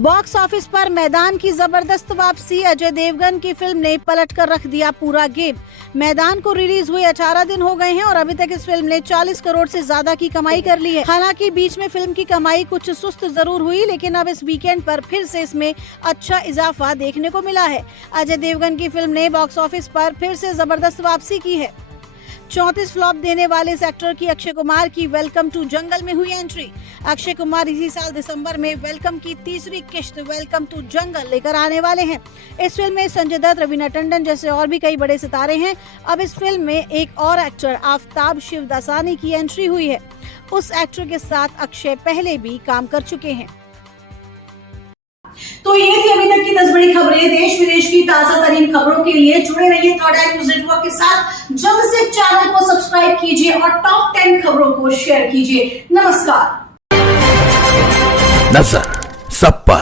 Box office पर मैदान की जबरदस्त वापसी। अजय देवगन की फिल्म ने पलट कर रख दिया पूरा गेम। मैदान को रिलीज हुए 18 दिन हो गए हैं और अभी तक इस फिल्म ने 40 करोड़ से ज्यादा की कमाई कर ली है। हालांकि बीच में फिल्म की कमाई कुछ सुस्त जरूर हुई, लेकिन अब इस वीकेंड पर फिर से इसमें अच्छा इजाफा देखने को मिला है। अजय देवगन की फिल्म ने बॉक्स ऑफिस पर फिर से जबरदस्त वापसी की है। 34 फ्लॉप देने वाले इस एक्टर की अक्षय कुमार की वेलकम टू जंगल में हुई एंट्री। अक्षय कुमार इसी साल दिसंबर में वेलकम की तीसरी किश्त वेलकम टू जंगल लेकर आने वाले हैं। इस फिल्म में संजय दत्त, रवीना टंडन जैसे और भी कई बड़े सितारे हैं। अब इस फिल्म में एक और एक्टर आफ्ताब शिवदासानी की एंट्री हुई है। उस एक्टर के साथ अक्षय पहले भी काम कर चुके हैं। तो ये थी अभी तक की 10 बड़ी खबरें। देश विदेश की ताजा तरीन खबरों के लिए जुड़े रहिए थर्ड आई न्यूज नेटवर्क के साथ। जल्द से चैनल को सब्सक्राइब कीजिए और टॉप 10 खबरों को शेयर कीजिए। नमस्कार। नजर सब पर।